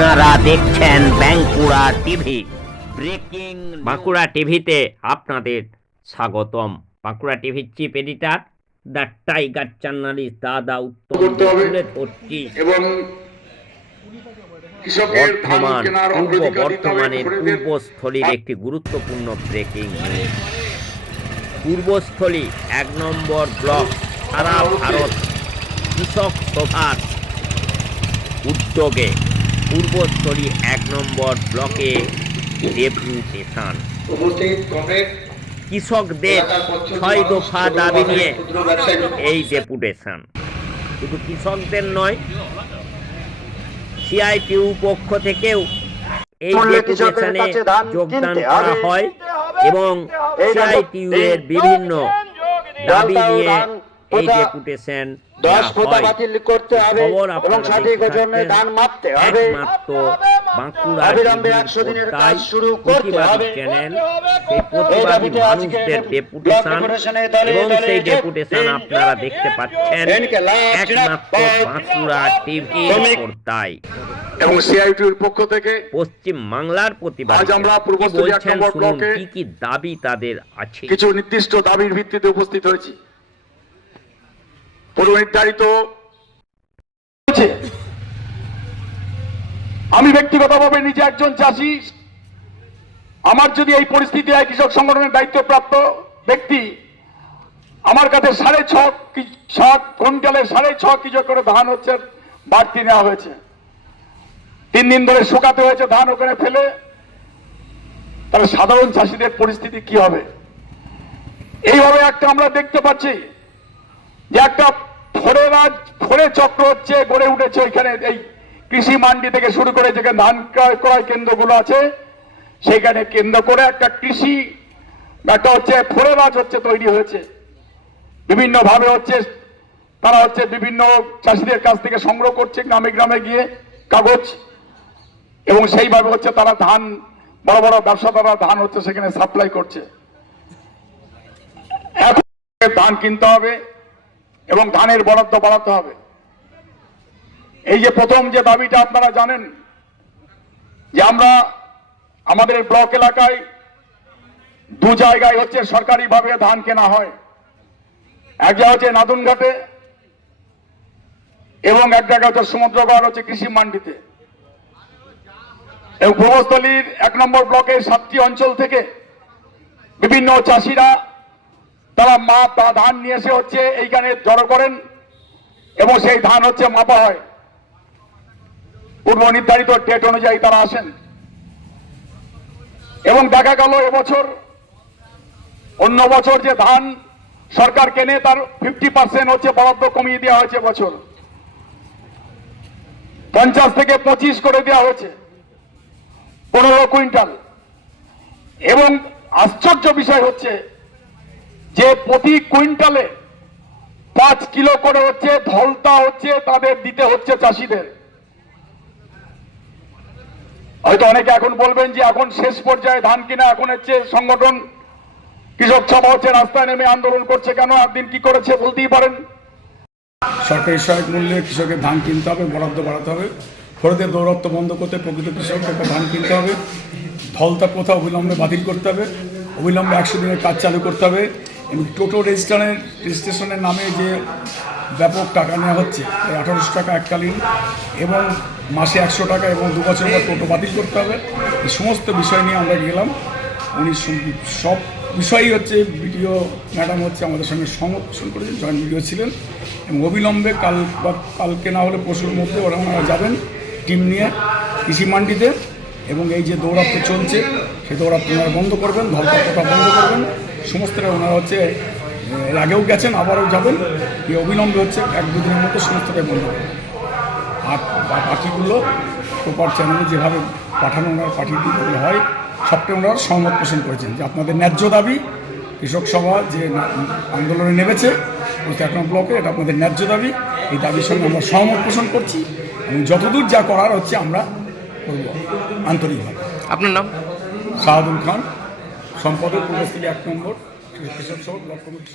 আপনারা দেখছেন Bankura TV. Breaking Bankura টিভিতে আপনাদের স্বাগতম। বাঁকুড়া টিভির chief editor the tiger journalist দাদা উত্তম করতে হবে। তুলে ধরছি এবং বর্তমান পূর্ব বর্তমানের পূর্বস্থলীর একটি গুরুত্বপূর্ণ ব্রেকিং নিউজ। পূর্বস্থলী এক নম্বর ব্লক সারা ভারত কৃষক সভার উদ্যোগে। পূর্বস্থলী এক নম্বর ব্লকে উপস্থিত কমরেড কৃষকদের ছয় দফা দাবি নিয়ে এই ডেপুটেশন শুধু কৃষকদের নয় সিআইটিউ পক্ষ থেকেও এই ডেপুটেশনে যোগদান করা হয় এবং সিআইটিউ এর বিভিন্ন দাবি নিয়ে এই ডেপুটেশন দশ পোতা বাতিল করতে হবে এবং আপনারা সঠিক দেখতে ওজনে পাচ্ছেন। ধান মাপতে হবে। অবিলম্বে একশো দিনের কাজ শুরু করতে হবে। এবং সেই ডেপুটেশন আপনারা দেখতে পাচ্ছেন। একমাত্র বাঁকুড়া টিভি পর্দায় এবং সিআইটির পক্ষ থেকে পশ্চিম বাংলার প্রতিবাদ আজ আমরা পূর্বস্থলী এক নম্বর ব্লকে কি কি দাবি তাদের আছে? কিছু নির্দিষ্ট দাবির ভিত্তিতে উপস্থিত হয়েছি। পূর্ব নির্ধারিত আমি ব্যক্তিগতভাবে নিজে একজন চাষি। আমার যদি এই পরিস্থিতি হয় কৃষক সংগঠনের দায়িত্বপ্রাপ্ত ব্যক্তি, আমার কাছে সাড়ে ছ ছ কুইন্টালে সাড়ে ছ কিলো করে ধান হচ্ছে, বাড়তি নেওয়া হয়েছে। তিন দিন ধরে শুকাতে হয়েছে, ধান ওখানে ফেলে। তাহলে সাধারণ চাষিদের পরিস্থিতি কি হবে? এইভাবে একটা আমরা দেখতে পাচ্ছি যে একটা ফোরে রাজ ফোরে চক্র হচ্ছে, গড়ে উঠেছে ওইখানে এই কৃষি মান্ডি থেকে শুরু করে যেখানে ধান ক্রয় কেন্দ্রগুলো আছে সেখানে কেন্দ্র করে একটা কৃষি একটা হচ্ছে ফোরে রাজ হচ্ছে তৈরি হয়েছে। বিভিন্ন ভাবে হচ্ছে, তারা হচ্ছে বিভিন্ন চাষিদের কাছ থেকে সংগ্রহ করছে গ্রামে গ্রামে গিয়ে কাগজ, এবং সেইভাবে হচ্ছে তারা ধান, বড় বড় ব্যবসাদাররা ধান হচ্ছে সেখানে সাপ্লাই করছে। এখন ধান কিনতে হবে। এবং ধানের বরাদ্দ বাড়াতে হবে। এই যে প্রথম যে দাবিটা আপনারা জানেন, যে আমরা আমাদের ব্লক এলাকায় দু জায়গায় হচ্ছে সরকারিভাবে ধান কেনা হয়। এক জায়গা হচ্ছে নাদুনঘাটে এবং এক জায়গা হচ্ছে সমুদ্রগড় হচ্ছে কৃষি মান্ডিতে। এবং পূর্বস্থলীর এক নম্বর ব্লকের সাতটি অঞ্চল থেকে বিভিন্ন চাষিরা তারা মা ধান নিয়ে এসে হচ্ছে এইখানে জড়ো করেন, এবং সেই ধান হচ্ছে মাপা হয়। পূর্ব নির্ধারিত ডেট অনুযায়ী তারা আসেন। এবং দেখা গেল এবছর অন্য বছর যে ধান সরকার কেনে, তার ফিফটি পার্সেন্ট হচ্ছে বরাদ্দ কমিয়ে দেওয়া হয়েছে বছর পঞ্চাশ থেকে পঁচিশ করে দেওয়া হয়েছে, পনেরো কুইন্টাল। এবং আশ্চর্য বিষয় হচ্ছে যে প্রতি কুইন্টালে পাঁচ কিলো করে হচ্ছে ধলতা হচ্ছে তাদের দিতে হচ্ছে চাষিদের। হয়তো অনেকে এখন বলবেন যে এখন শেষ পর্যায়ে ধান কিনা, এখন হচ্ছে সংগঠন কৃষক সভা হচ্ছে, রাস্তায় নেমে আন্দোলন করছে কেন? একদিন কি করেছে বলতেই পারেন। সরকারি সহায়ক মূল্যে কৃষকের ধান কিনতে হবে, বরাদ্দ বাড়াতে হবে। খরচের দৌরত্ব বন্ধ করতে প্রকৃত কৃষককে ধান কিনতে হবে। ধলতা প্রথা অবিলম্বে বাতিল করতে হবে। অবিলম্বে একশো দিনের কাজ চালু করতে হবে। এবং টোটো রেজিস্ট্রানের রেজিস্ট্রেশনের নামে যে ব্যাপক টাকা নেওয়া হচ্ছে আঠারোশো টাকা এককালীন এবং মাসে একশো টাকা এবং দু বছর পর টোটো বাতিল করতে হবে। এই সমস্ত বিষয় নিয়ে আমরা গেলাম। উনি সব- বিষয়ই হচ্ছে ভিডিও ম্যাডাম হচ্ছে আমাদের সঙ্গে পোষণ করেছেন জয়েন্ট ভিডিও ছিলেন এবং অবিলম্বে কাল বা কালকে না হলে পরশুর মধ্যে ওরা যাবেন টিম নিয়ে কৃষি মান্ডিতে এবং এই যে দৌড়াত্ম চলছে সেই দৌড়াত্ম বন্ধ করবেন কথা বন্ধ করবেন। সমস্তটা ওনারা হচ্ছে এর আগেও গেছেন আবারও যাবেন। এই অবিলম্বে হচ্ছে এক দুদিনের মধ্যে সমস্তটাই বন্ধ আর বাকিগুলো প্রপার চ্যানেলে যেভাবে পাঠানো ওনারা পাঠিয়ে দিতে হয় সবটা ওনারা সহমত পোষণ করেছেন যে আপনাদের ন্যায্য দাবি কৃষক সভা যে আন্দোলনে নেমেছে প্রতি এক নম্বর ব্লকে এটা আপনাদের ন্যায্য দাবি এই দাবির সঙ্গে আমরা সহমত পোষণ করছি এবং যতদূর যা করার হচ্ছে আমরা করব আন্তরিকভাবে। আপনার নাম? শাহাদুল খান। সম্পাদক পূর্বস্থলী এক নম্বর কৃষক সহ ব্লক কমিটি